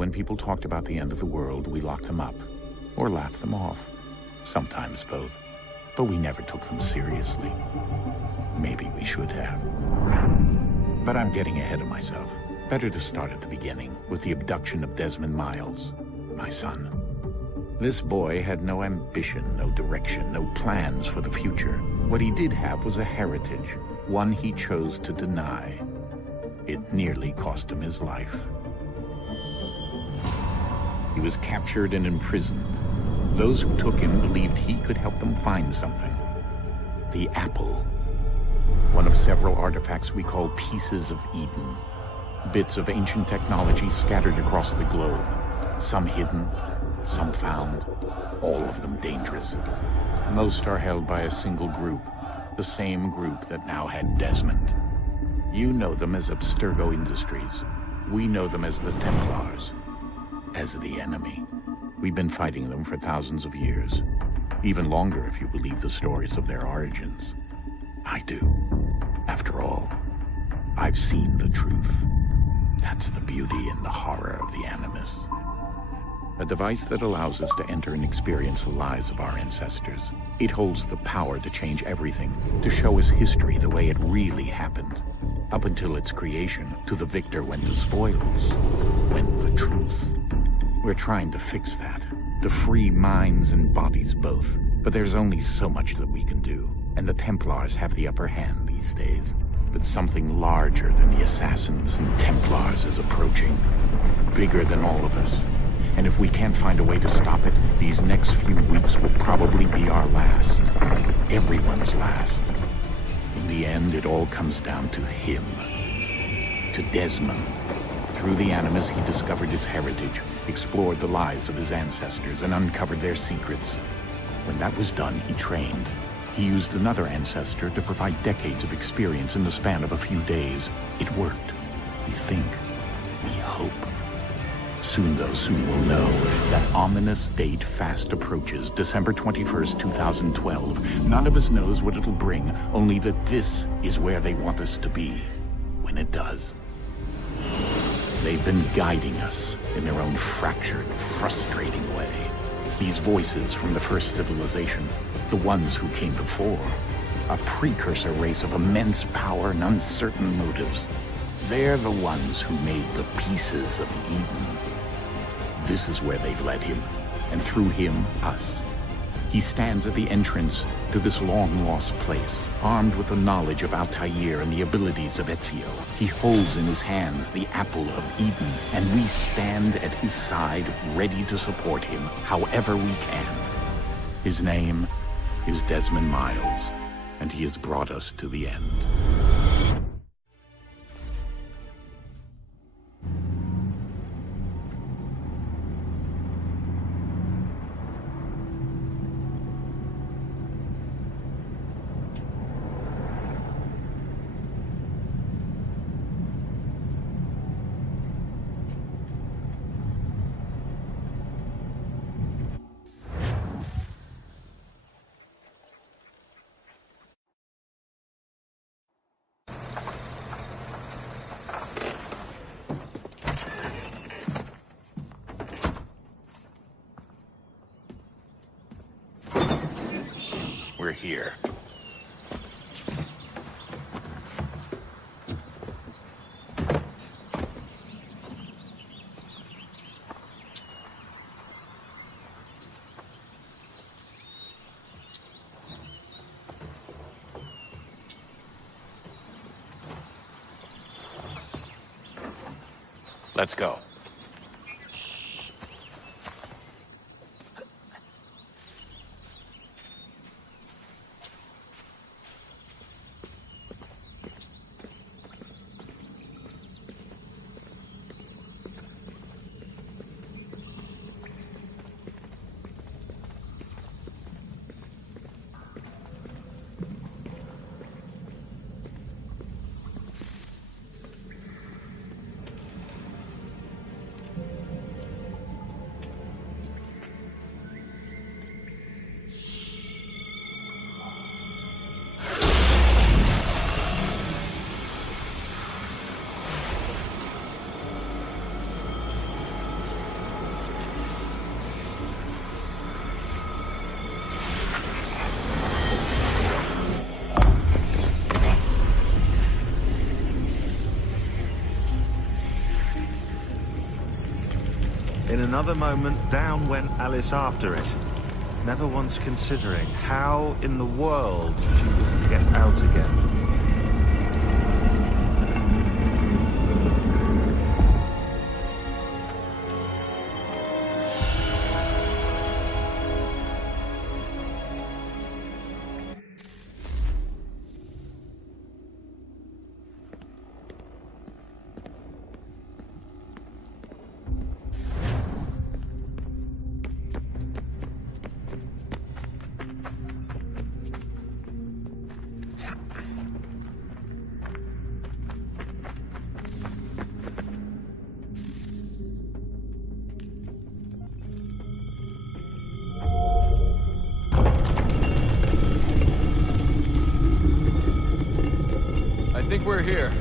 when people talked about the end of the world, we locked them up, or laughed them off. Sometimes both. But we never took them seriously. Maybe we should have. But I'm getting ahead of myself. Better to start at the beginning, with the abduction of Desmond Miles, my son. This boy had no ambition, no direction, no plans for the future. What he did have was a heritage, one he chose to deny. It nearly cost him his life. He was captured and imprisoned. Those who took him believed he could help them find something. The apple. One of several artifacts we call pieces of Eden. Bits of ancient technology scattered across the globe. Some hidden, some found, all of them dangerous. Most are held by a single group, the same group that now had Desmond. You know them as Abstergo Industries. We know them as the Templars, as the enemy. We've been fighting them for thousands of years, even longer if you believe the stories of their origins. I do. After all, I've seen the truth. That's the beauty and the horror of the Animus. A device that allows us to enter and experience the lives of our ancestors. It holds the power to change everything, to show us history the way it really happened. Up until its creation, to the victor went the spoils, went the truth. We're trying to fix that, to free minds and bodies both. But there's only so much that we can do, and the Templars have the upper hand these days. But something larger than the Assassins and Templars is approaching, bigger than all of us. And if we can't find a way to stop it, these next few weeks will probably be our last. Everyone's last. In the end, it all comes down to him. To Desmond. Through the Animus, he discovered his heritage, explored the lives of his ancestors, and uncovered their secrets. When that was done, he trained. He used another ancestor to provide decades of experience in the span of a few days. It worked. We think. We hope. Soon, though, soon we'll know. That ominous date fast approaches, December 21st, 2012. None of us knows what it'll bring, only that this is where they want us to be, when it does. They've been guiding us in their own fractured, frustrating way. These voices from the first civilization, the ones who came before, a precursor race of immense power and uncertain motives. They're the ones who made the pieces of Eden. This is where they've led him, and through him, us. He stands at the entrance to this long-lost place, armed with the knowledge of Altair and the abilities of Ezio. He holds in his hands the apple of Eden, and we stand at his side, ready to support him however we can. His name is Desmond Miles, and he has brought us to the end. We're here. Let's go. In another moment, down went Alice after it, never once considering how in the world she was to get out again. I think we're here.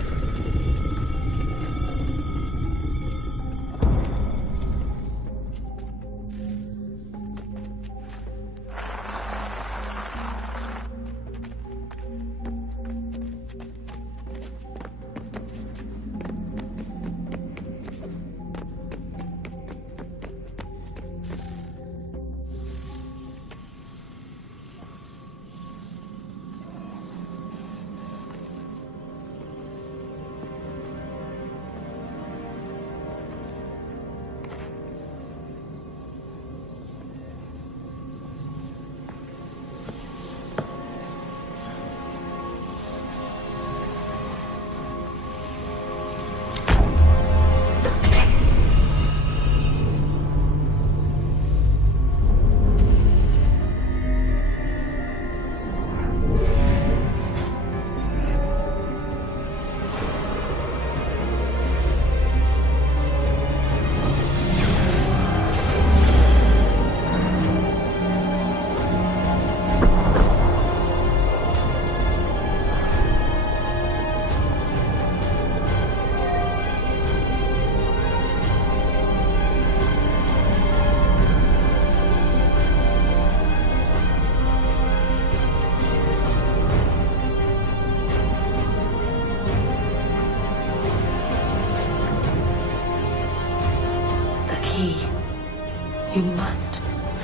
You must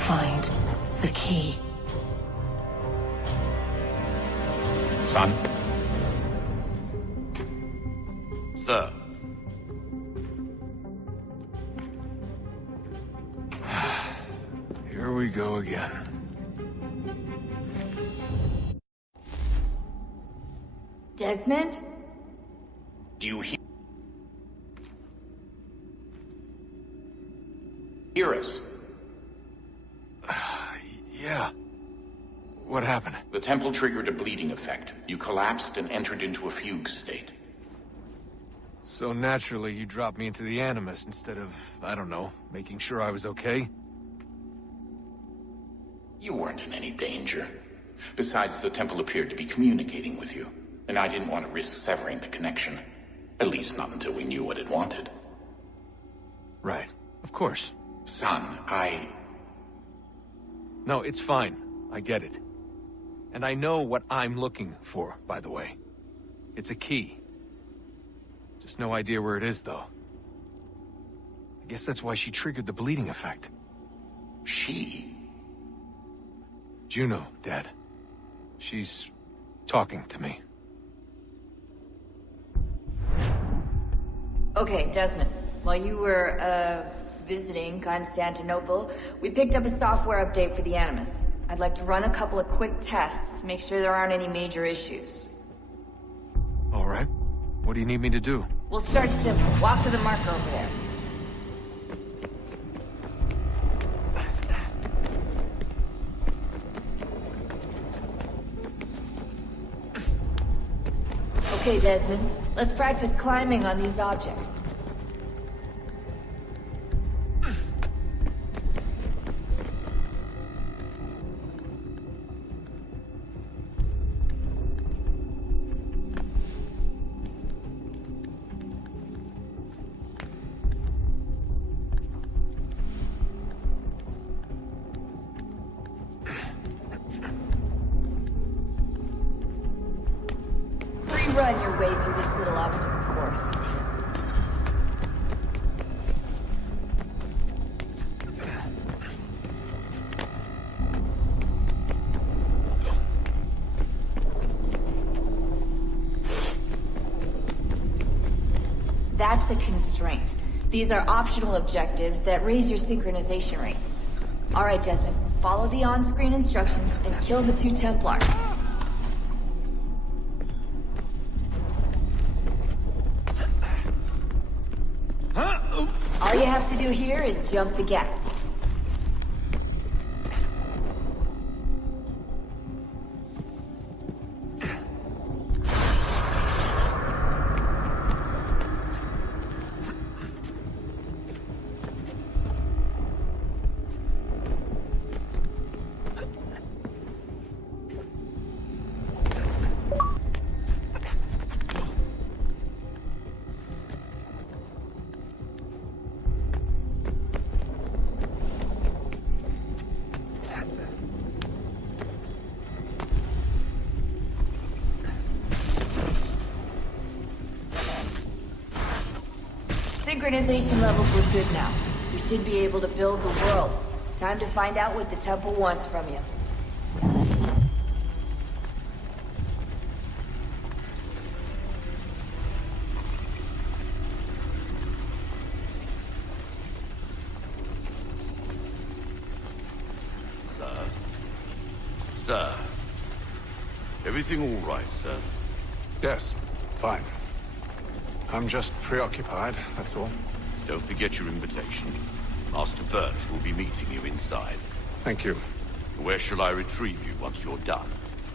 find the key. Son? Sir. Here we go again. Desmond? Do you hear us? Yeah. What happened? The temple triggered a bleeding effect. You collapsed and entered into a fugue state. So naturally, you dropped me into the Animus instead of, I don't know, making sure I was okay? You weren't in any danger. Besides, the temple appeared to be communicating with you, and I didn't want to risk severing the connection. At least not until we knew what it wanted. Right. Of course. Son, No, it's fine. I get it. And I know what I'm looking for, by the way. It's a key. Just no idea where it is, though. I guess that's why she triggered the bleeding effect. She? Juno, Dad. She's talking to me. Okay, Desmond. While you were, visiting Constantinople, we picked up a software update for the Animus. I'd like to run a couple of quick tests, make sure there aren't any major issues. All right. What do you need me to do? We'll start simple. Walk to the marker over there. Okay, Desmond. Let's practice climbing on these objects. Run your way through this little obstacle course. That's a constraint. These are optional objectives that raise your synchronization rate. Alright, Desmond. Follow the on-screen instructions and kill the 2 Templars. All you have to do here is jump the gap. Synchronization levels look good now. You should be able to build the world. Time to find out what the temple wants from you. Sir. Everything all right, sir? Yes, fine. I'm just preoccupied, that's all. Don't forget your invitation. Master Birch will be meeting you inside. Thank you. Where shall I retrieve you once you're done?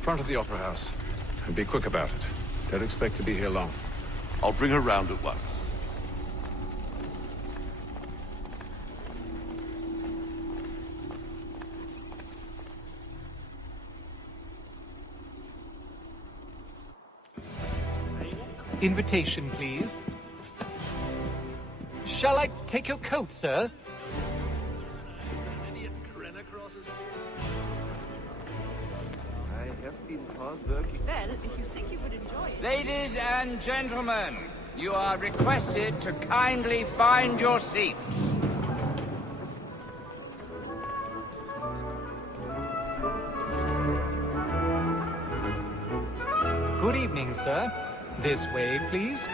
Front of the Opera House. And be quick about it. Don't expect to be here long. I'll bring her round at once. Invitation, please. Shall I take your coat, sir? I have been hard working. Well, if you think you would enjoy it... Ladies and gentlemen, you are requested to kindly find your seats. Good evening, sir. This way, please.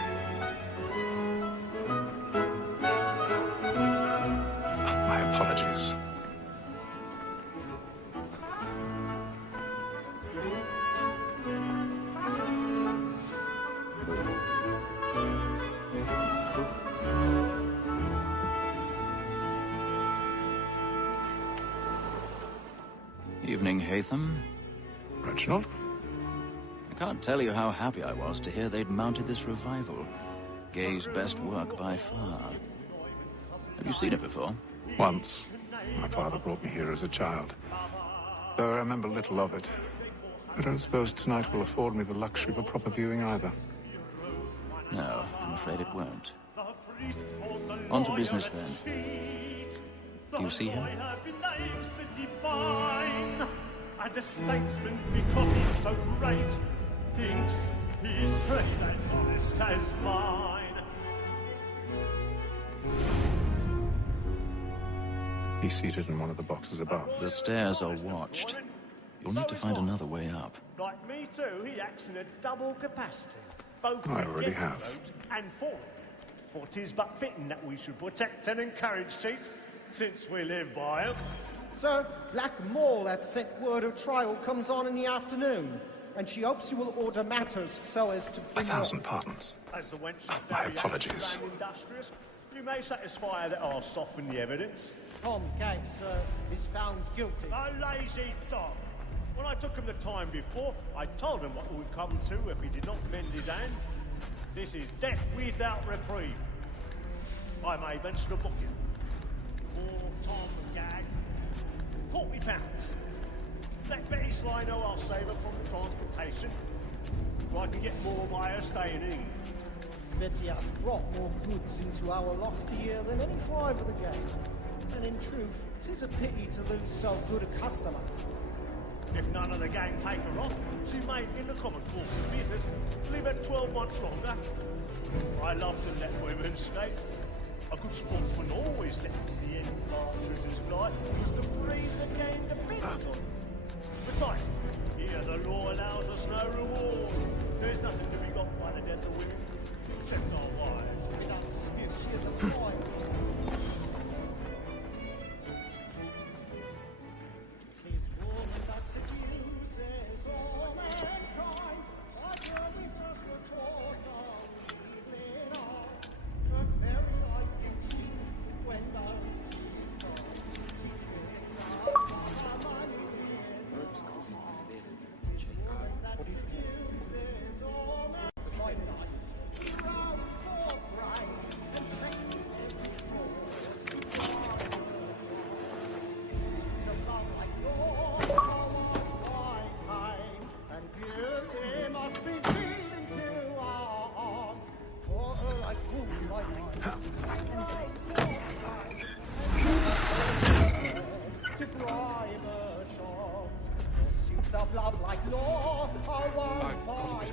My apologies. Evening, Haytham. Reginald? I can't tell you how happy I was to hear they'd mounted this revival. Gay's best work by far. Have you seen it before? Once. My father brought me here as a child. Though I remember little of it. I don't suppose tonight will afford me the luxury of a proper viewing either. No, I'm afraid it won't. On to business, then. You see him? And the statesman, because he's so great, thinks his trade as honest as mine. He's seated in one of the boxes above. The stairs are watched. You'll need to find another way up. Like me too, he acts in a double capacity. Both I with already getting have. votes and for it. For 'tis but fitting that we should protect and encourage cheats, since we live by 'em. Sir, Black Mall had sent word her trial comes on in the afternoon, and she hopes you will order matters so as to bring 1,000 pardons. As the wench is My very apologies. active and industrious, you may satisfy her that I'll soften the evidence. Tom Gank, sir, is found guilty. A lazy dog. When I took him the time before, I told him what would come to if he did not mend his hand. This is death without reprieve. I may venture to book him. Poor Tom Gag. £40. Let Betty Sly know I'll save her from the transportation. So I can get more by her staying in. Betty has brought more goods into our loft here than any fly for the game. And in truth, 'tis a pity to lose so good a customer. If none of the gang take her off, she may, in the common course of business, leave her 12 months longer. I love to let women skate. A good sportsman always lets the end partridges fly, because the breed the game depends on. Besides, here the law allows us no reward. There's nothing to be got by the death of women, except our wives.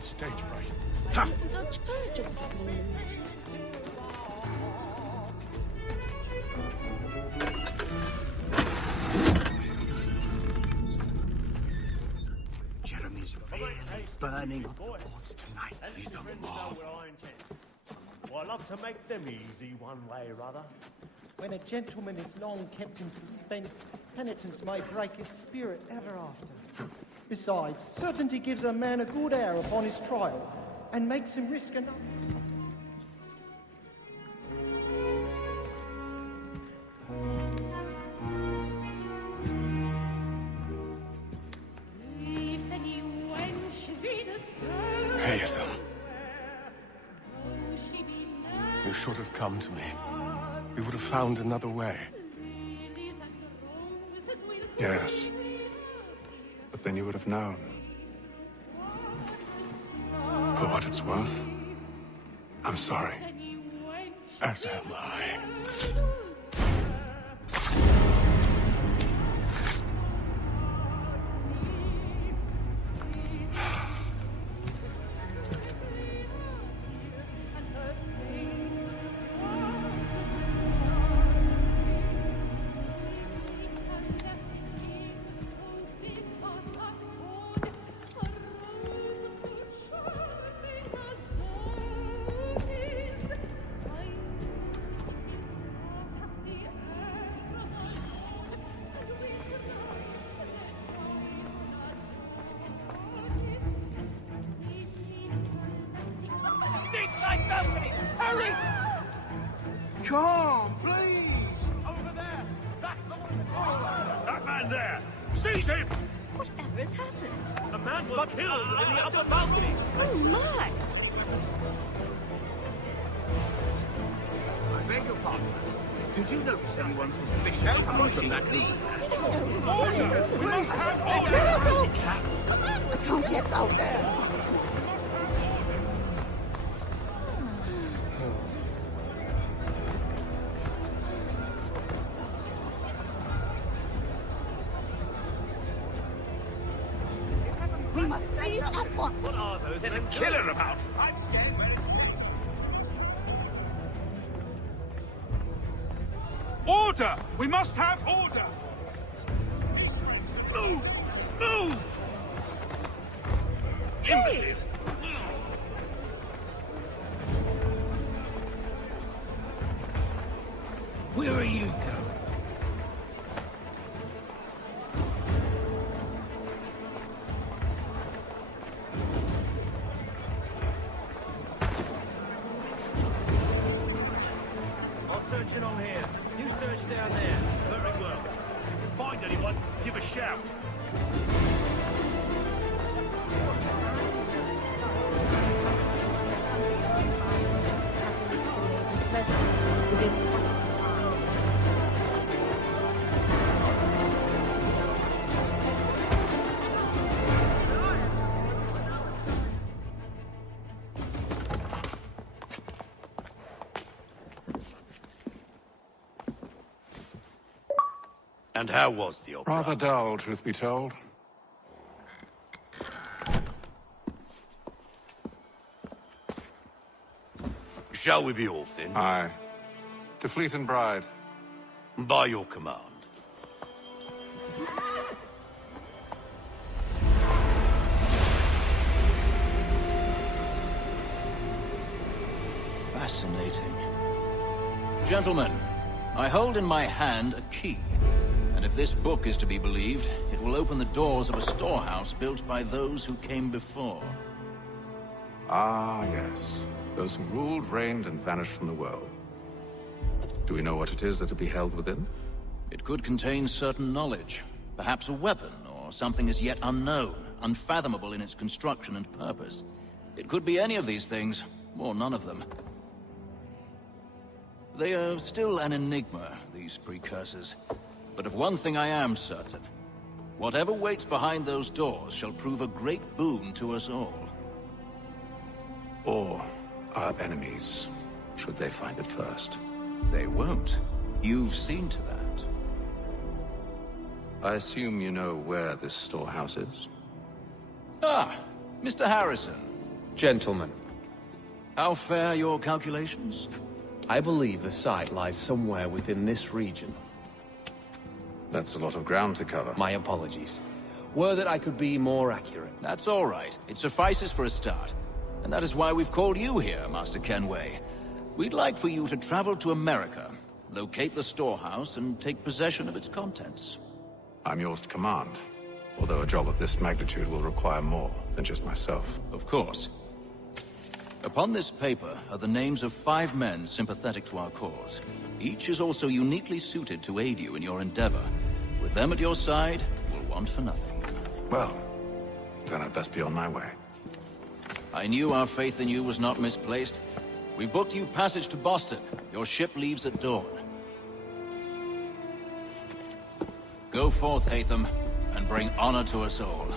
Stage fright. Ha! The church of Jeremy's really burning up the boards tonight. He's a marvel. Well, I love to make them easy one way or other. When a gentleman is long kept in suspense, penitence may break his spirit ever after. Besides, certainty gives a man a good air upon his trial, and makes him risk enough. Hazel. You should have come to me. We would have found another way. Yes. But then you would have known. For what it's worth, I'm sorry. As am I. Stateside balcony! Hurry! Come, please! Over there! That's the one! That man there! Seize him! Whatever has happened? A man was killed in the upper balcony! Oh my! I beg your pardon. Did you notice anyone suspicious coming from that lead? Order! We must have order! Come on, with who gets out there? We must leave at once. What are those? There's a killer about! I'm scared where it's going. Order! We must have order! Move! Move! Hey! Where are you going? I'll search in on here. You search down there. Very well. If you find anyone, give a shout. And how was the opera? Rather dull, truth be told. Shall we be off then? Aye. To Fleet and Bride. By your command. Fascinating. Gentlemen, I hold in my hand a key. And if this book is to be believed, it will open the doors of a storehouse built by those who came before. Ah, yes. Those who ruled, reigned, and vanished from the world. Do we know what it is that will be held within? It could contain certain knowledge. Perhaps a weapon, or something as yet unknown, unfathomable in its construction and purpose. It could be any of these things, or none of them. They are still an enigma, these precursors. But of one thing I am certain. Whatever waits behind those doors shall prove a great boon to us all. Or our enemies, should they find it first. They won't. You've seen to that. I assume you know where this storehouse is? Ah, Mr. Harrison. Gentlemen. How fair your calculations? I believe the site lies somewhere within this region. That's a lot of ground to cover. My apologies. Were that I could be more accurate. That's all right. It suffices for a start. And that is why we've called you here, Master Kenway. We'd like for you to travel to America, locate the storehouse, and take possession of its contents. I'm yours to command, although a job of this magnitude will require more than just myself. Of course. Upon this paper are the names of 5 men sympathetic to our cause. Each is also uniquely suited to aid you in your endeavor. With them at your side, we'll want for nothing. Well, then I'd best be on my way. I knew our faith in you was not misplaced. We've booked you passage to Boston. Your ship leaves at dawn. Go forth, Hatham, and bring honor to us all.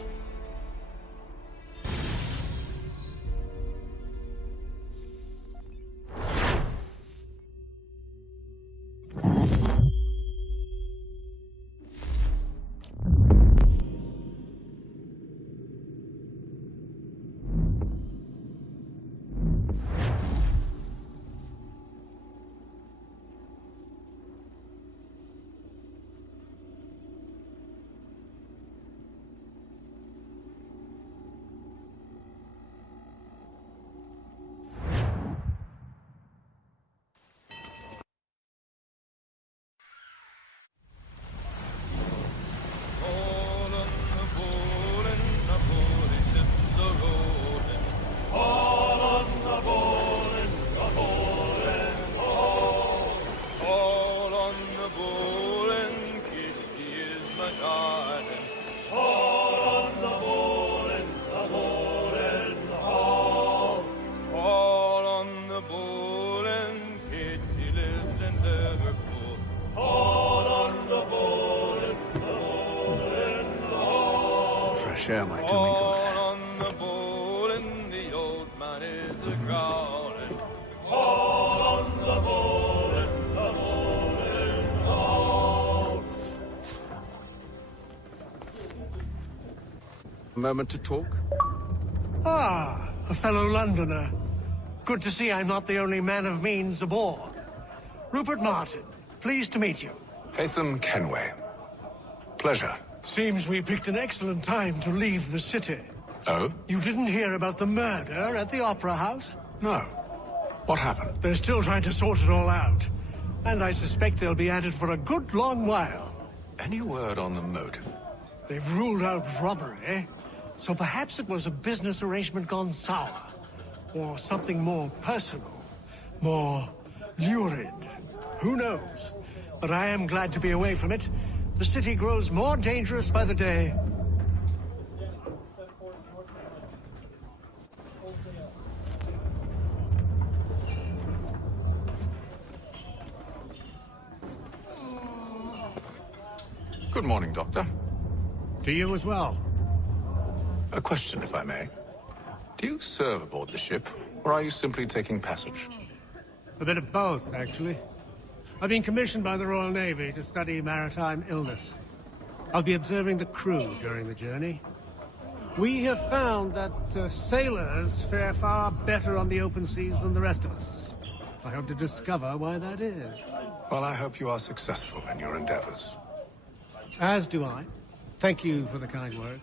Share might do me good. On the bowl and the old man is a-growling. All on the bowl and the bowling all. A moment to talk? Ah, a fellow Londoner. Good to see I'm not the only man of means aboard. Rupert Martin, pleased to meet you. Hatham Kenway. Pleasure. Seems we picked an excellent time to leave the city. Oh? You didn't hear about the murder at the Opera House? No. What happened? They're still trying to sort it all out. And I suspect they'll be at it for a good long while. Any word on the motive? They've ruled out robbery, so perhaps it was a business arrangement gone sour. Or something more personal, more lurid. Who knows? But I am glad to be away from it. The city grows more dangerous by the day. Good morning, Doctor. To you as well. A question, if I may. Do you serve aboard the ship, or are you simply taking passage? A bit of both, actually. I've been commissioned by the Royal Navy to study maritime illness. I'll be observing the crew during the journey. We have found that sailors fare far better on the open seas than the rest of us. I hope to discover why that is. Well, I hope you are successful in your endeavors. As do I. Thank you for the kind words.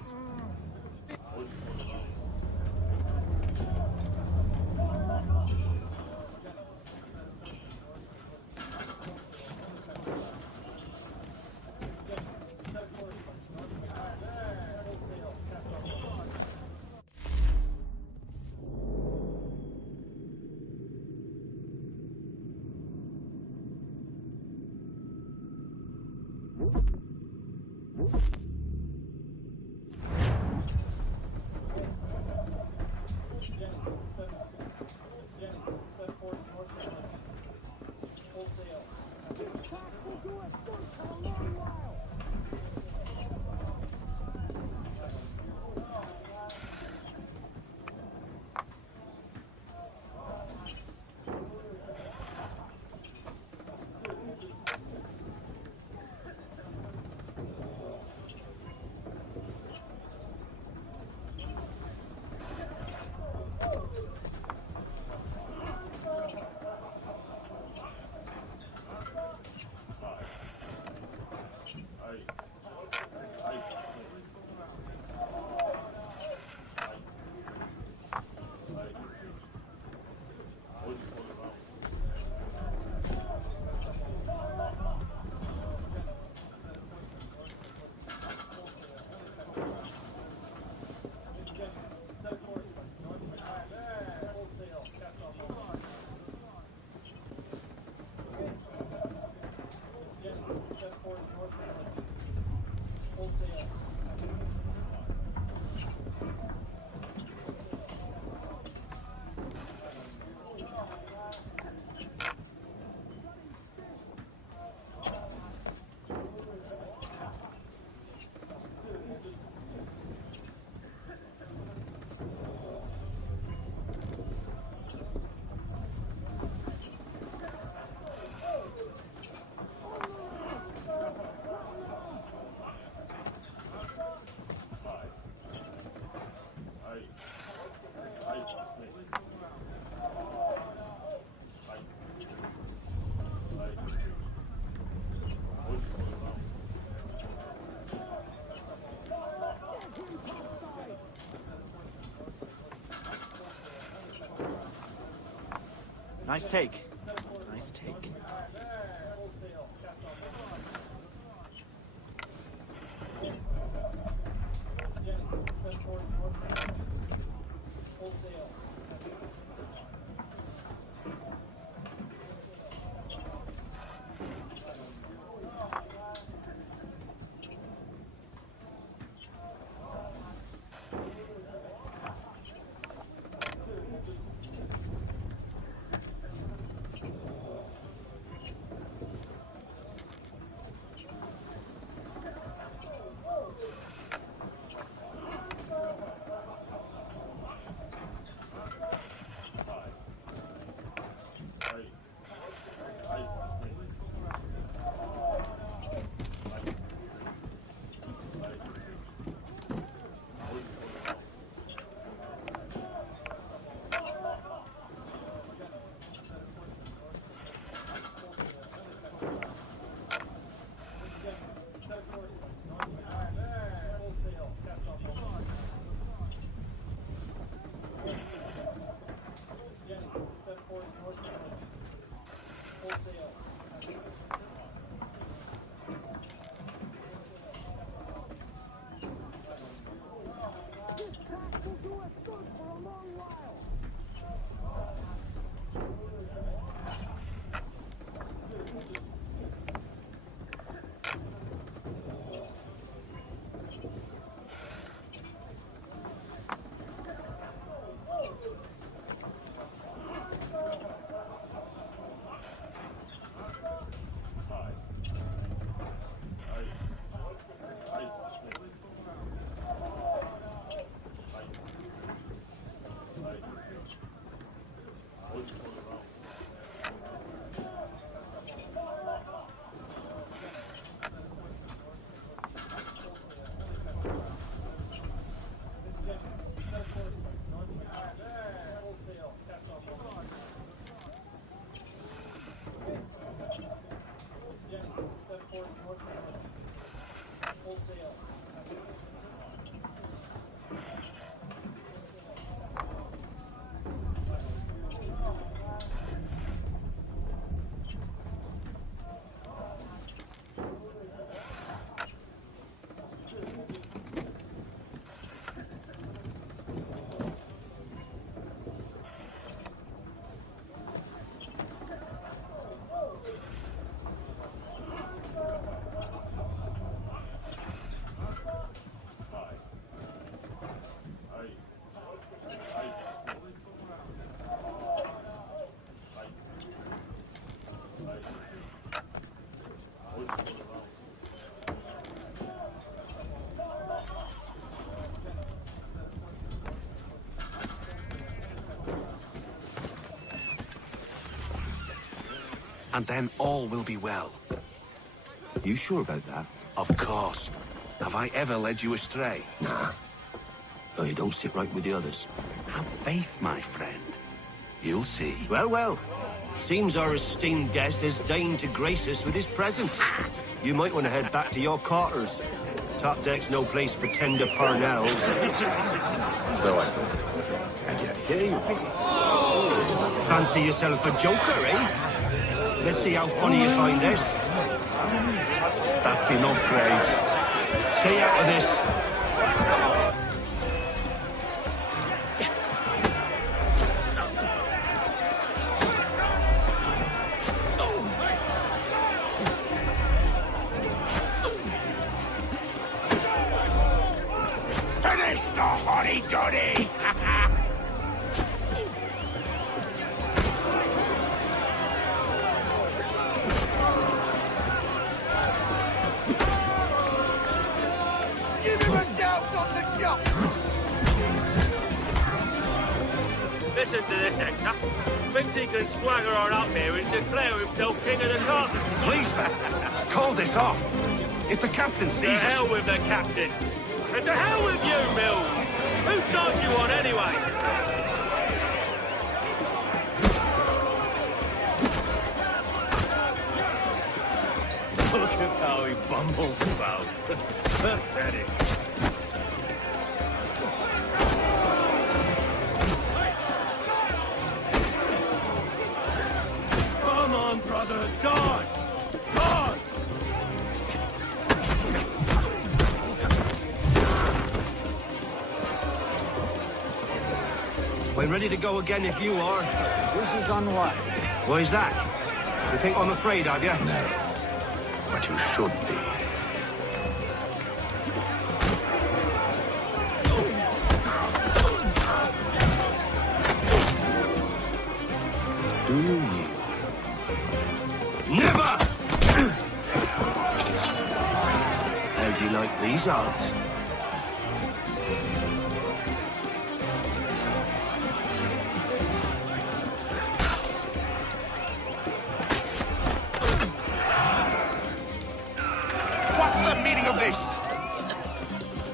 Nice take. Nice take. And then all will be well. You sure about that? Of course. Have I ever led you astray? Nah. Oh, you don't sit right with the others. Have faith, my friend. You'll see. Well, well. Seems our esteemed guest has deigned to grace us with his presence. You might want to head back to your quarters. Top deck's no place for tender parnells. So I thought. And yet here you be. Fancy yourself a joker, eh? Let's see how funny you find this. That's enough, Graves. Stay out of this. Finish the hoddy-doddy! Give him a douse on the jump! Listen to this, Hector. Thinks he can swagger on up here and declare himself king of the castle. Please, Pat, call this off. If the captain To sees hell us... with the captain. And to hell with you, Mills. Whose side you on, anyway? Look at how he bumbles about. Pathetic. Come on, brother, dodge! Dodge! I'm ready to go again if you are. This is unwise. Why's that? You think I'm afraid of you? No, but you should be. Do you yield? Never! How do you like these odds? What's the meaning of this?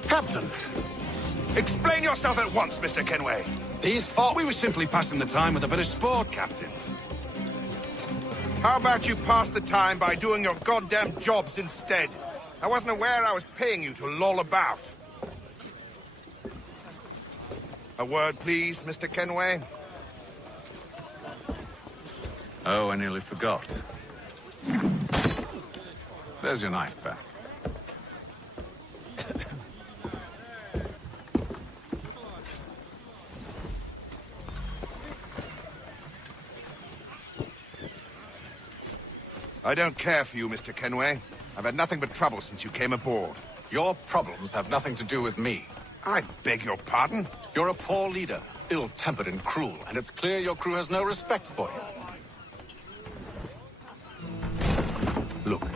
Captain! Explain yourself at once, Mr. Kenway. These thought we were simply passing the time with a bit of sport, Captain. How about you pass the time by doing your goddamn jobs instead? I wasn't aware I was paying you to loll about. A word, please, Mr. Kenway. Oh, I nearly forgot. There's your knife back. I don't care for you, Mr. Kenway. I've had nothing but trouble since you came aboard. Your problems have nothing to do with me. I beg your pardon? You're a poor leader, ill-tempered and cruel, and it's clear your crew has no respect for you. Look,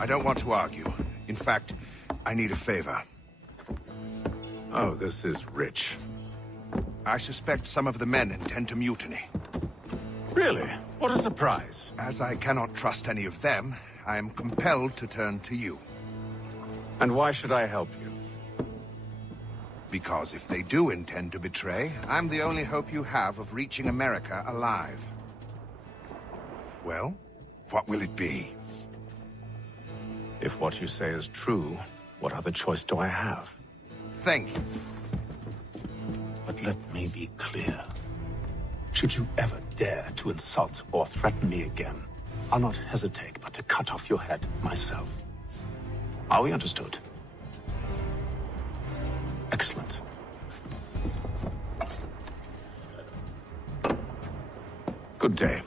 I don't want to argue. In fact, I need a favor. Oh, this is rich. I suspect some of the men intend to mutiny. Really? What a surprise. As I cannot trust any of them, I am compelled to turn to you. And why should I help you? Because if they do intend to betray, I'm the only hope you have of reaching America alive. Well, what will it be? If what you say is true, what other choice do I have? Thank you. But let me be clear. Should you ever dare to insult or threaten me again, I'll not hesitate but to cut off your head myself. Are we understood? Excellent. Good day.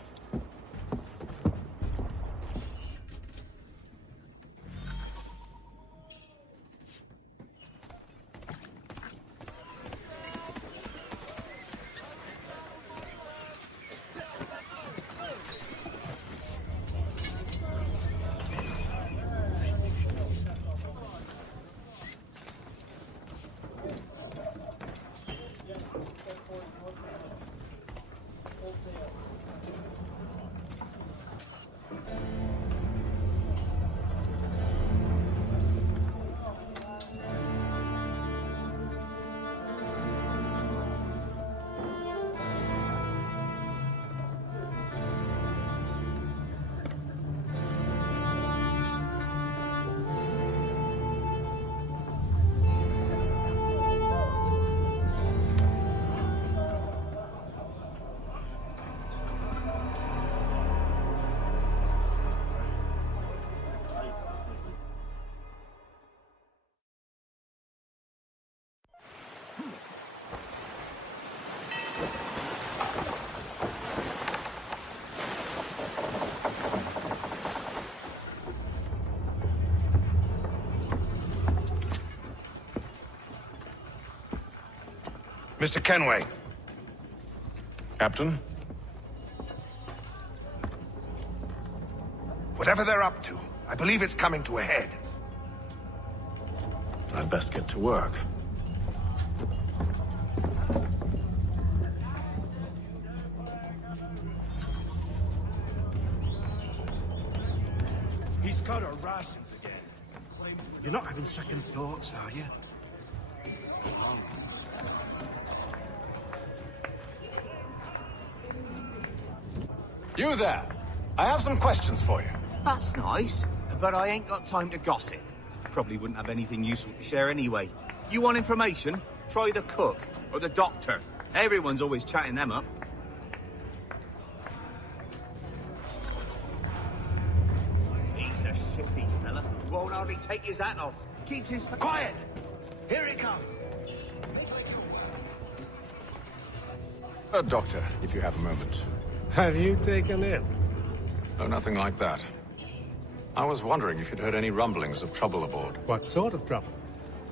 Mr. Kenway. Captain? Whatever they're up to, I believe it's coming to a head. I'd best get to work. He's got our rations again. You're not having second thoughts, are you? You there! I have some questions for you. That's nice, but I ain't got time to gossip. Probably wouldn't have anything useful to share anyway. You want information? Try the cook or the doctor. Everyone's always chatting them up. He's a shifty fella. Won't hardly take his hat off. Keeps his... Quiet! Here he comes. Doctor, if you have a moment. Have you taken him? Oh, nothing like that. I was wondering if you'd heard any rumblings of trouble aboard. What sort of trouble?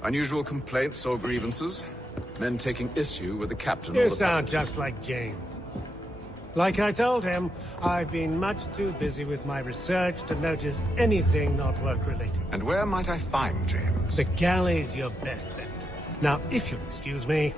Unusual complaints or grievances? Men taking issue with the captain or You the sound passengers? just like James. Like I told him, I've been much too busy with my research to notice anything not work-related. And where might I find James? The galley's your best bet. Now, if you'll excuse me...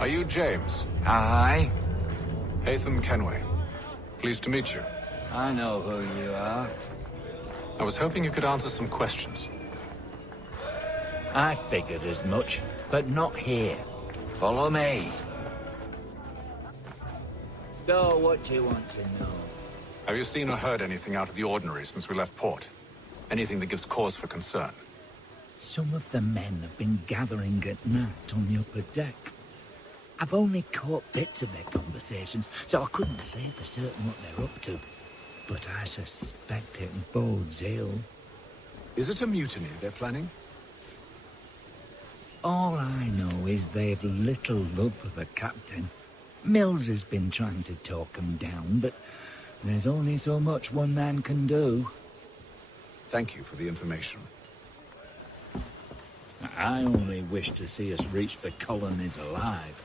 Are you James? Aye. Hatham Kenway. Pleased to meet you. I know who you are. I was hoping you could answer some questions. I figured as much, but not here. Follow me. So, what do you want to know? Have you seen or heard anything out of the ordinary since we left port? Anything that gives cause for concern? Some of the men have been gathering at night on the upper deck. I've only caught bits of their conversations, so I couldn't say for certain what they're up to. But I suspect it bodes ill. Is it a mutiny they're planning? All I know is they've little love for the captain. Mills has been trying to talk him down, but there's only so much one man can do. Thank you for the information. I only wish to see us reach the colonies alive.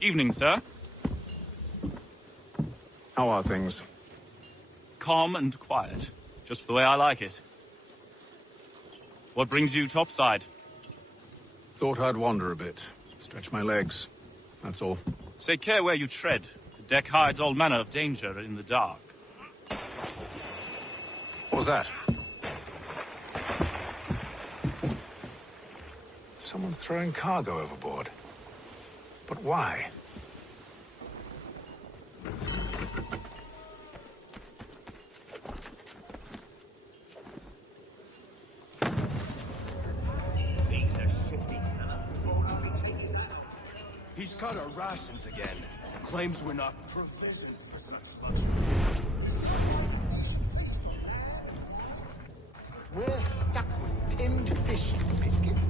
Evening, sir. How are things? Calm and quiet. Just the way I like it. What brings you topside? Thought I'd wander a bit. Stretch my legs. That's all. Take care where you tread. The deck hides all manner of danger in the dark. What was that? Someone's throwing cargo overboard. But why? He's cut our rations again. Claims we're not provisioned. We're stuck with tinned fish and biscuits.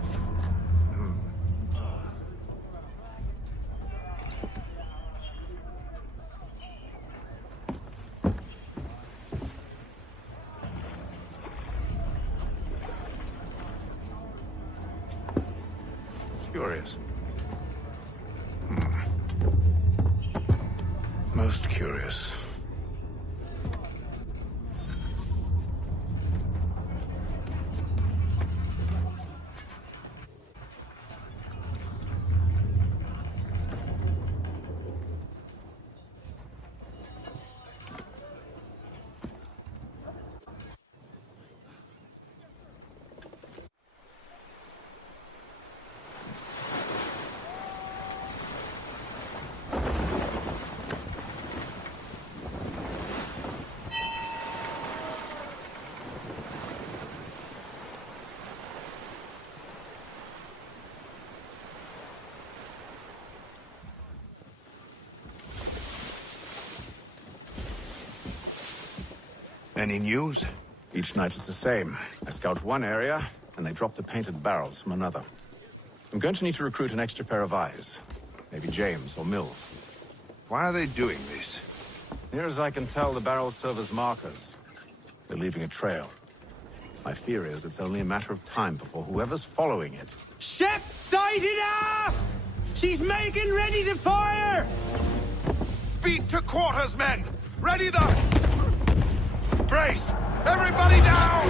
Curious. Most curious. Any news? Each night it's the same. I scout one area, and they drop the painted barrels from another. I'm going to need to recruit an extra pair of eyes. Maybe James or Mills. Why are they doing this? Near as I can tell, the barrels serve as markers. They're leaving a trail. My fear is it's only a matter of time before whoever's following it... Ship sighted aft! She's making ready to fire! Beat to quarters, men! Ready the... Brace! Everybody down!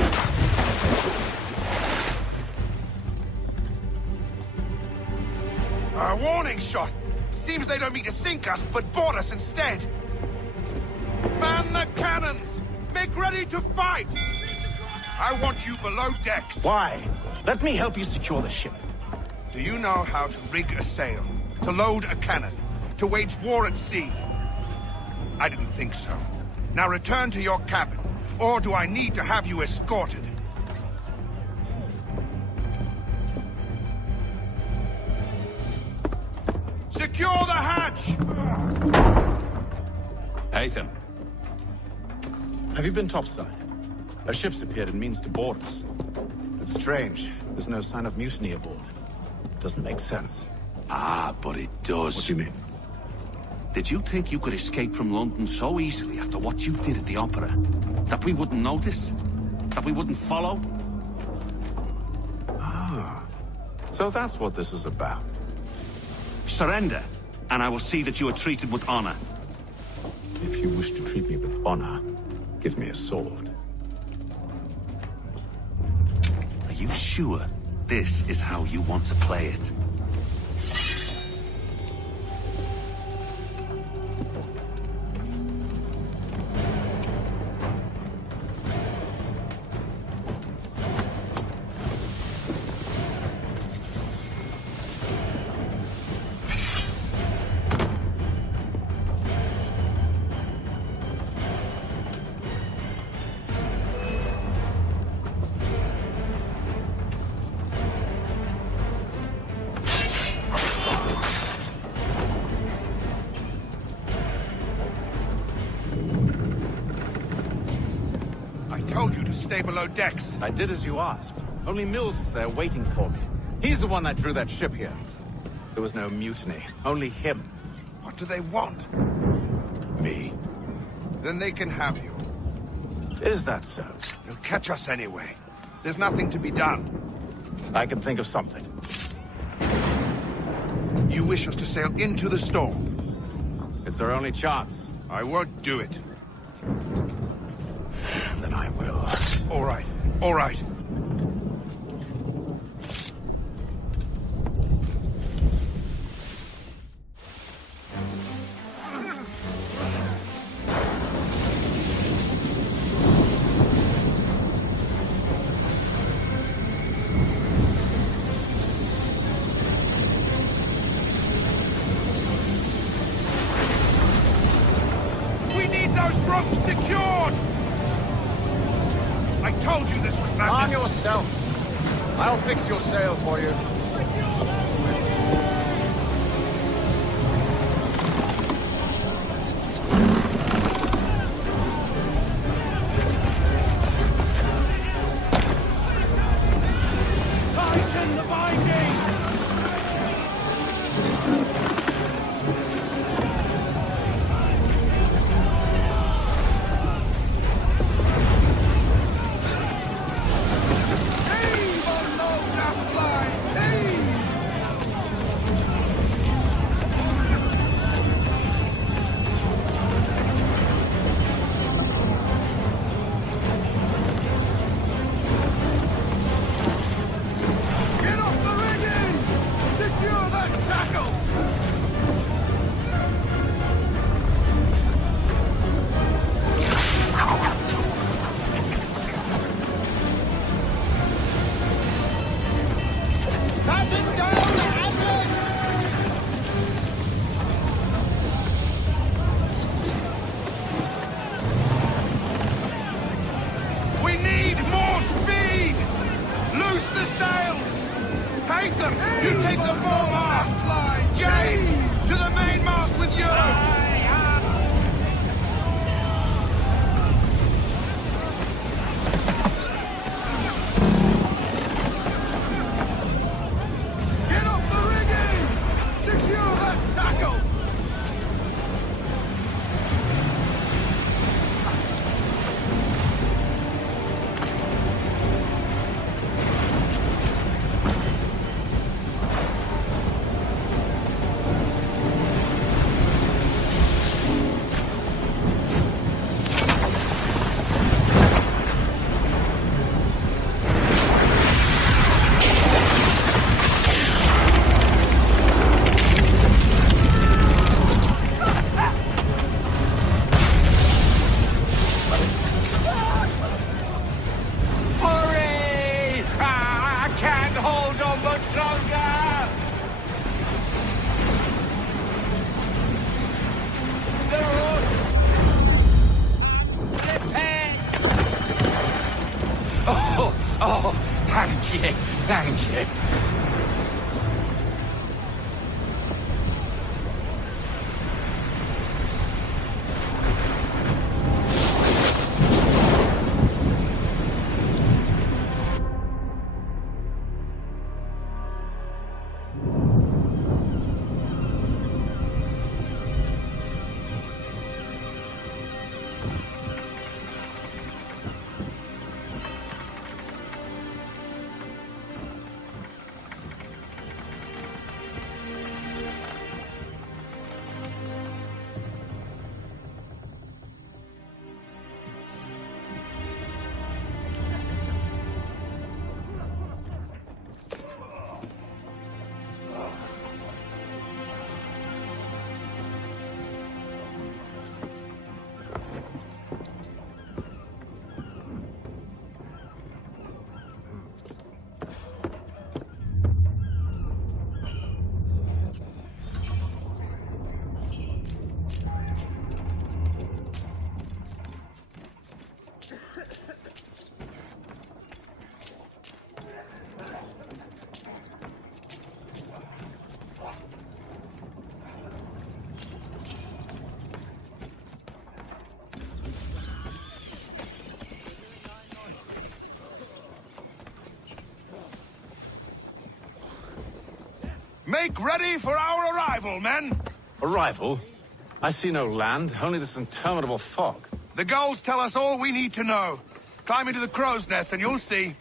A warning shot! Seems they don't mean to sink us, but board us instead! Man the cannons! Make ready to fight! I want you below decks! Why? Let me help you secure the ship. Do you know how to rig a sail? To load a cannon? To wage war at sea? I didn't think so. Now return to your cabin. Or do I need to have you escorted? Secure the hatch! Haytham. Have you been topside? A ship's appeared and means to board us. It's strange. There's no sign of mutiny aboard. Doesn't make sense. Ah, but it does. What do you mean? Did you think you could escape from London so easily after what you did at the opera? That we wouldn't notice? That we wouldn't follow? Ah. So that's what this is about. Surrender, and I will see that you are treated with honor. If you wish to treat me with honor, give me a sword. Are you sure this is how you want to play it? Stay below decks. I did as you asked. Only Mills was there waiting for me. He's the one that drew that ship here. There was no mutiny, only him. What do they want? Me. Then they can have you. Is that so? They'll catch us anyway. There's nothing to be done. I can think of something. You wish us to sail into the storm? It's our only chance. I won't do it. Then I will. All right. All right. those ropes secured! I told you this was madness! Arm yourself. I'll fix your sail for you. Tighten the binding! Thank you. Make ready for our arrival, men! Arrival? I see no land, only this interminable fog. The gulls tell us all we need to know. Climb into the crow's nest and you'll see.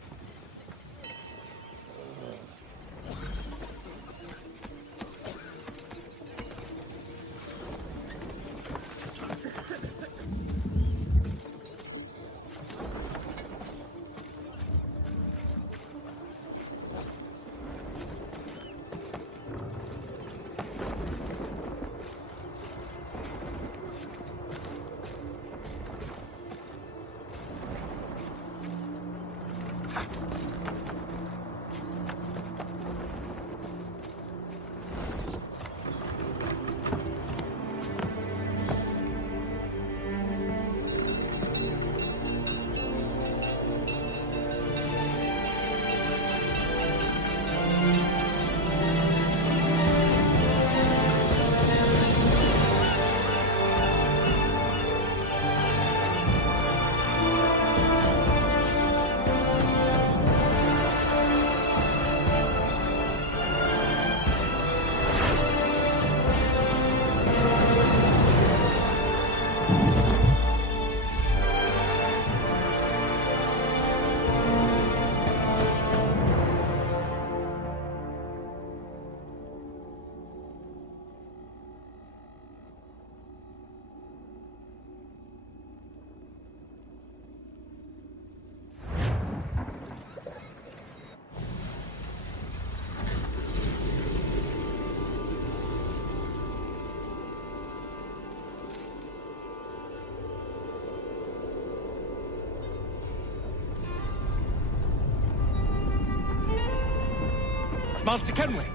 Master Kenway!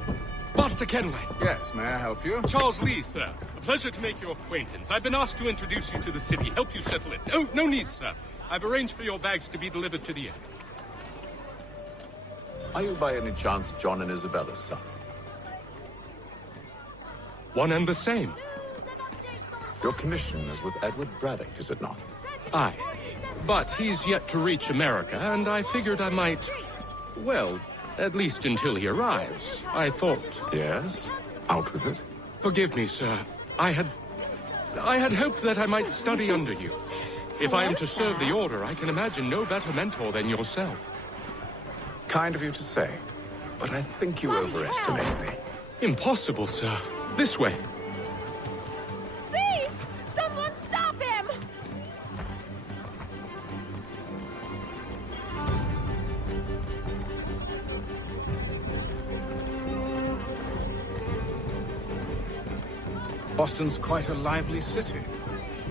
Master Kenway! Yes, may I help you? Charles Lee, sir. A pleasure to make your acquaintance. I've been asked to introduce you to the city, help you settle it. Oh, no need, sir. I've arranged for your bags to be delivered to the inn. Are you by any chance John and Isabella's son? One and the same. Your commission is with Edward Braddock, is it not? Aye. But he's yet to reach America, and I figured I might... Well, at least until he arrives, I thought. Yes? Out with it. Forgive me, sir. I had hoped that I might study under you. If I am to serve the Order, I can imagine no better mentor than yourself. Kind of you to say, but I think you overestimate me. Impossible, sir. This way. Thief! Someone stop him! Boston's quite a lively city.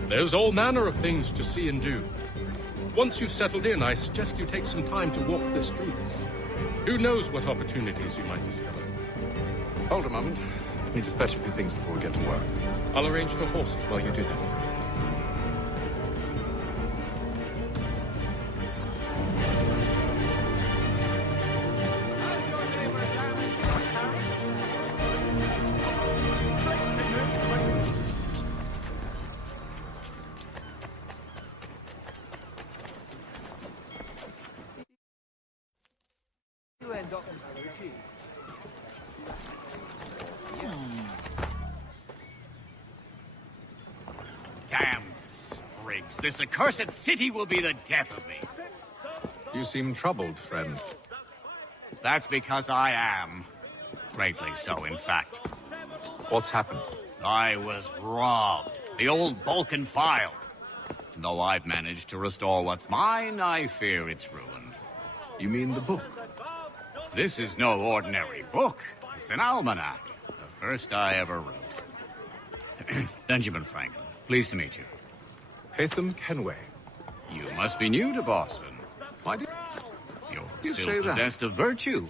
There's all manner of things to see and do. Once you've settled in, I suggest you take some time to walk the streets. Who knows what opportunities you might discover. Hold a moment. I need to fetch a few things before we get to work. I'll arrange for horses while you do that. Damn sprigs. This accursed city will be the death of me. You seem troubled, friend. That's because I am. Greatly so, in fact. What's happened? I was robbed. The old Balkan file. Though I've managed to restore what's mine, I fear it's ruined. You mean the book? This is no ordinary book. It's an almanac. The first I ever wrote. Benjamin Franklin. Pleased to meet you. Haytham Kenway. You must be new to Boston. Why do You're you say still that? possessed of virtue.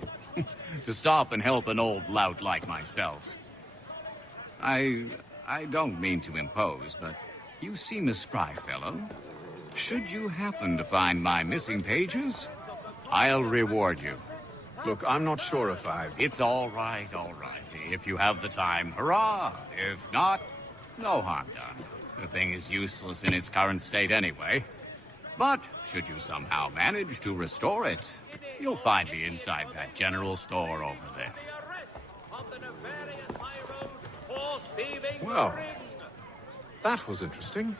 To stop and help an old lout like myself. I don't mean to impose, but you seem a spry fellow. Should you happen to find my missing pages, I'll reward you. Look, I'm not sure if It's all right, all right. If you have the time, hurrah! If not, no harm done. The thing is useless in its current state anyway. But should you somehow manage to restore it, you'll find me inside that general store over there. Well, that was interesting.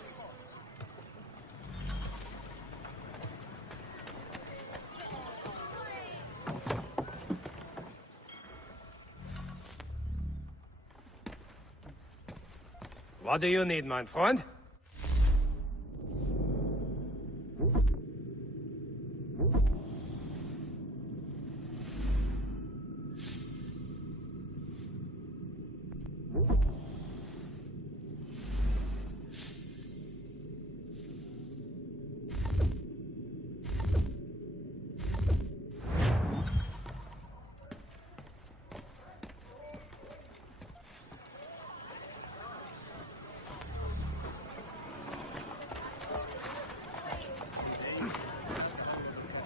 What do you need, my friend?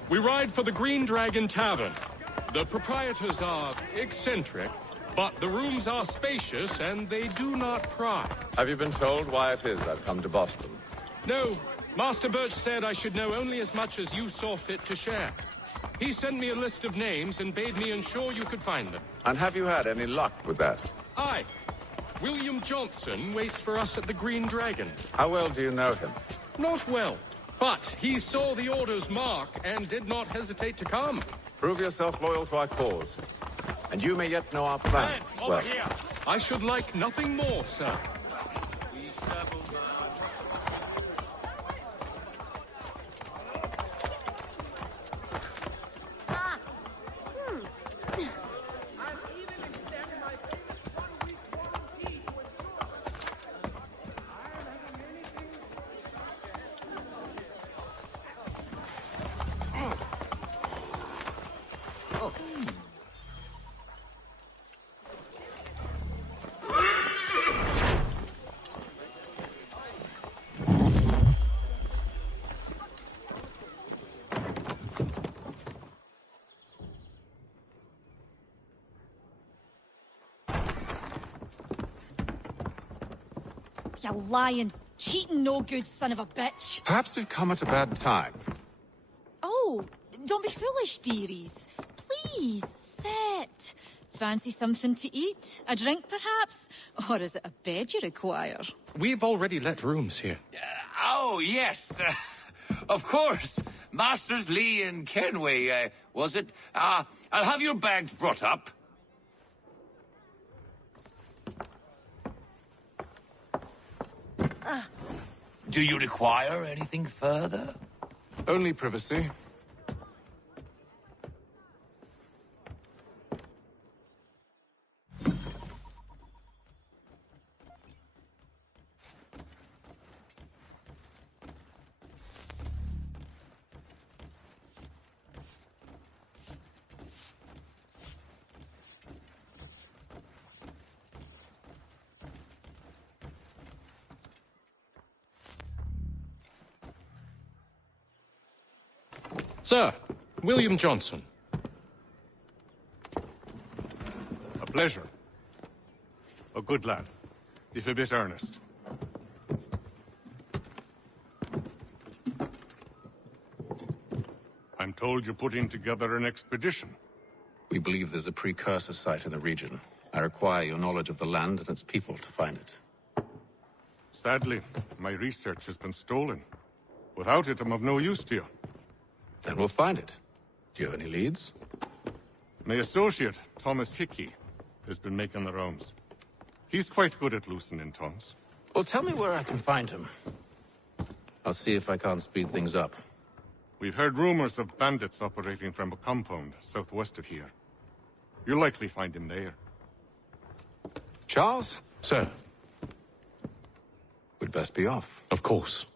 We ride for the Green Dragon Tavern. The proprietors are eccentric, but the rooms are spacious and they do not pry. Have you been told why it is I've come to Boston? No, Master Birch said I should know only as much as you saw fit to share. He sent me a list of names and bade me ensure you could find them. And have you had any luck with that? Aye. William Johnson waits for us at the Green Dragon. How well do you know him? Not well, but he saw the Order's mark and did not hesitate to come. Prove yourself loyal to our cause. And you may yet know our plans as well. Here. I should like nothing more, sir. You lying, cheating, no good son of a bitch. Perhaps we've come at a bad time. Oh, don't be foolish, dearies. Please, sit. Fancy something to eat? A drink, perhaps? Or is it a bed you require? We've already let rooms here. Oh, yes. Of course. Masters Lee and Kenway, was it? I'll have your bags brought up. Do you require anything further? Only privacy. Sir, William Johnson. A pleasure. A good lad, if a bit earnest. I'm told you're putting together an expedition. We believe there's a precursor site in the region. I require your knowledge of the land and its people to find it. Sadly, my research has been stolen. Without it, I'm of no use to you. Then we'll find it. Do you have any leads? My associate, Thomas Hickey, has been making the rounds. He's quite good at loosening tongues. Well, tell me where I can find him. I'll see if I can't speed things up. We've heard rumors of bandits operating from a compound southwest of here. You'll likely find him there. Charles? Sir. We'd best be off. Of course.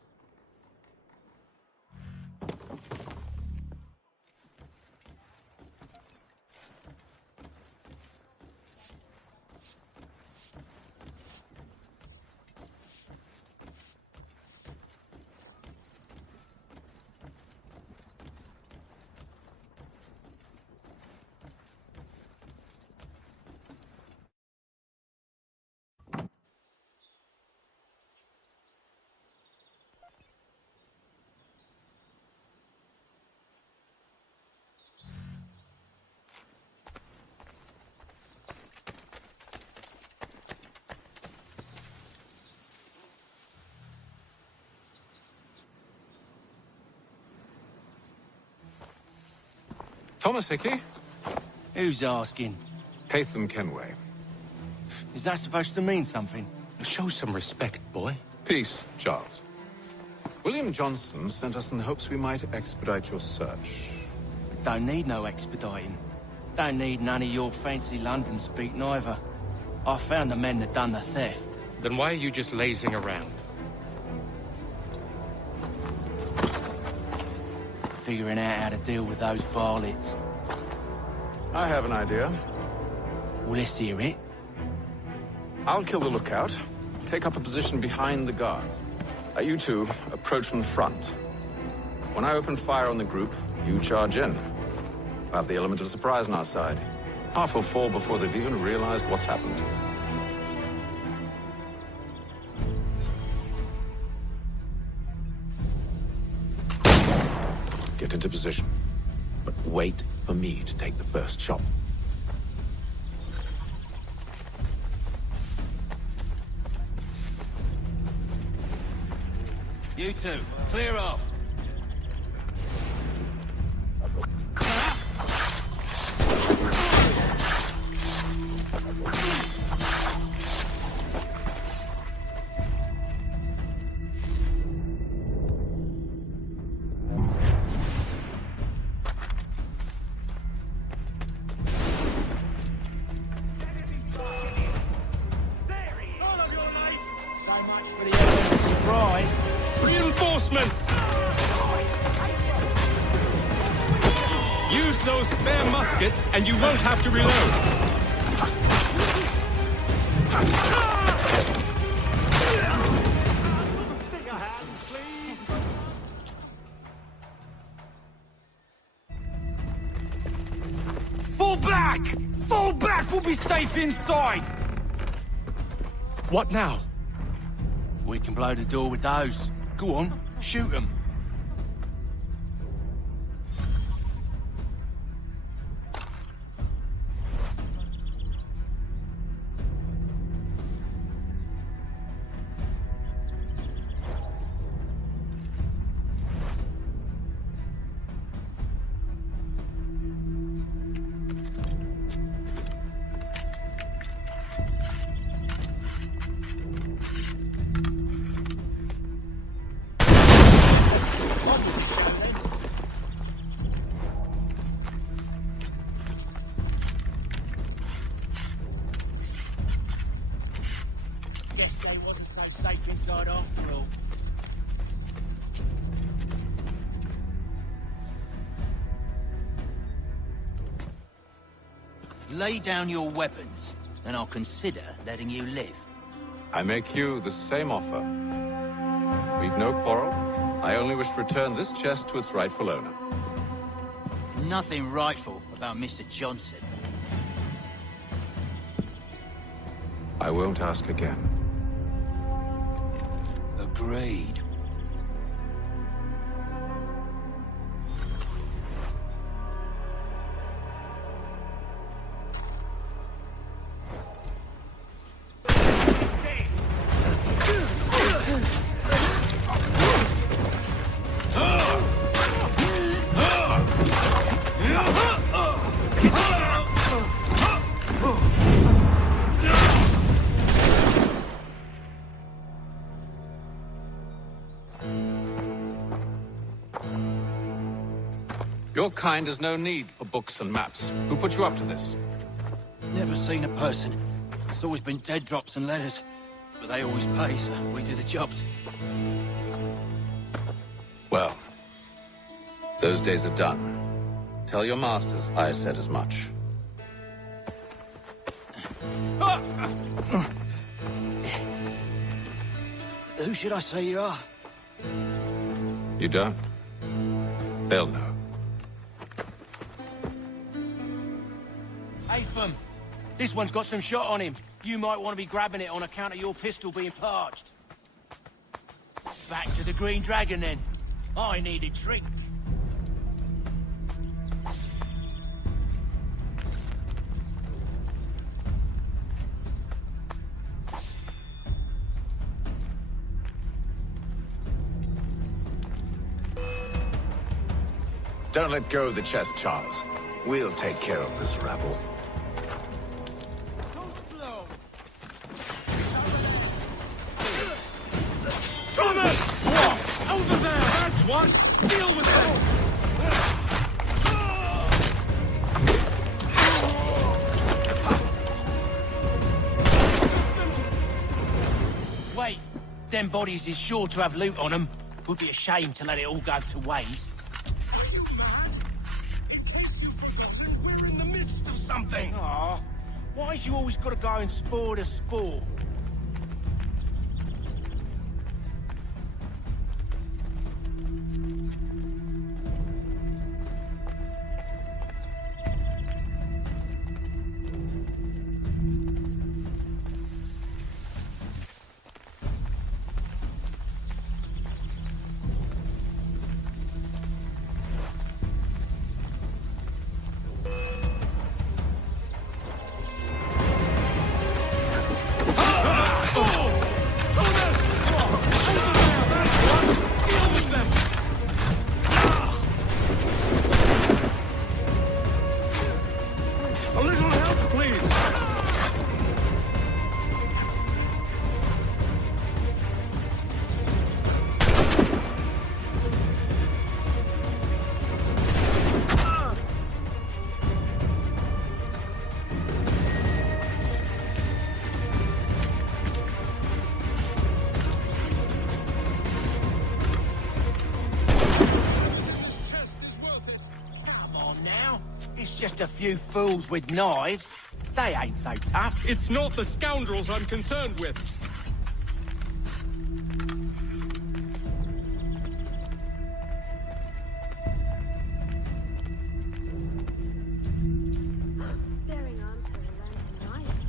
Thomas Hickey? Who's asking? Haytham Kenway. Is that supposed to mean something? Show some respect, boy. Peace, Charles. William Johnson sent us in the hopes we might expedite your search. Don't need no expediting. Don't need none of your fancy London speak neither. I found the men that done the theft. Then why are you just lazing around? Figuring out how to deal with those varlets. I have an idea. Well, let's hear it. I'll kill the lookout. Take up a position behind the guards. You two approach from the front. When I open fire on the group, you charge in. We'll have the element of surprise on our side. Half will fall before they've even realized what's happened. Get into position. But wait for me to take the first shot. You two, clear off. Reinforcements! Use those spare muskets and you won't have to reload. Fall back! Fall back! We'll be safe inside! What now? we can blow the door with those. Go on, shoot them. Lay down your weapons, and I'll consider letting you live. I make you the same offer. We've no quarrel. I only wish to return this chest to its rightful owner. Nothing rightful about Mr. Johnson. I won't ask again. Agreed. Your kind has no need for books and maps. Who put you up to this? Never seen a person. It's always been dead drops and letters. But they always pay, so we do the jobs. Well, those days are done. Tell your masters I said as much. Who should I say you are? You don't? They'll know. Atham, this one's got some shot on him. You might want to be grabbing it on account of your pistol being parched. Back to the Green Dragon, then. I need a drink. Don't let go of the chest, Charles. We'll take care of this rabble. Thomas! Over there! That's one! Deal with them! Wait, them bodies is sure to have loot on them. Would be a shame to let it all go to waste. Are you mad? In case you've forgotten, we're in the midst of something! Aw, why's you always gotta go and spore the spore? A little help, please! Come on now. It's just a few fools with knives. They ain't so tough. It's not the scoundrels I'm concerned with. Bearing arms for a land knife.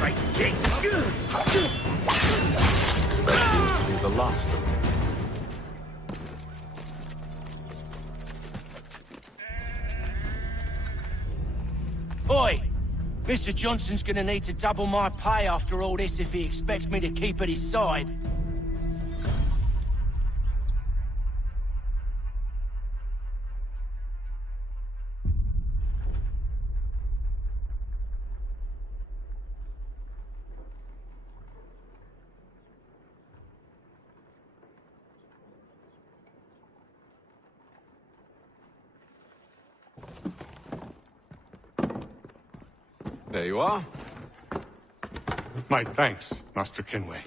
Right, gate. That seems to be the last of them. Oi! Mr. Johnson's gonna need to double my pay after all this if he expects me to keep at his side. There you are. My thanks, Master Kenway.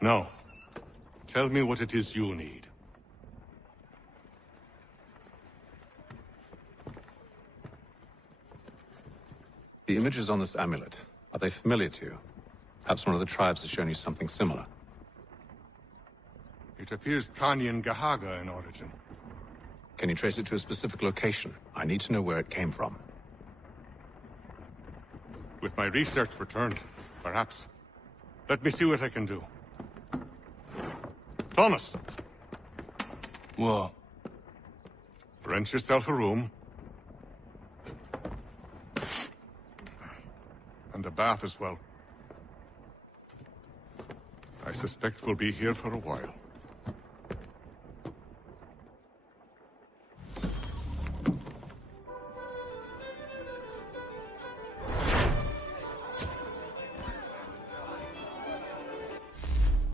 Now, tell me what it is you need. The images on this amulet, are they familiar to you? Perhaps one of the tribes has shown you something similar. It appears Kanyan Gahaga in origin. Can you trace it to a specific location? I need to know where it came from. With my research returned, perhaps. Let me see what I can do. Thomas! What? Rent yourself a room. And a bath as well. I suspect we'll be here for a while.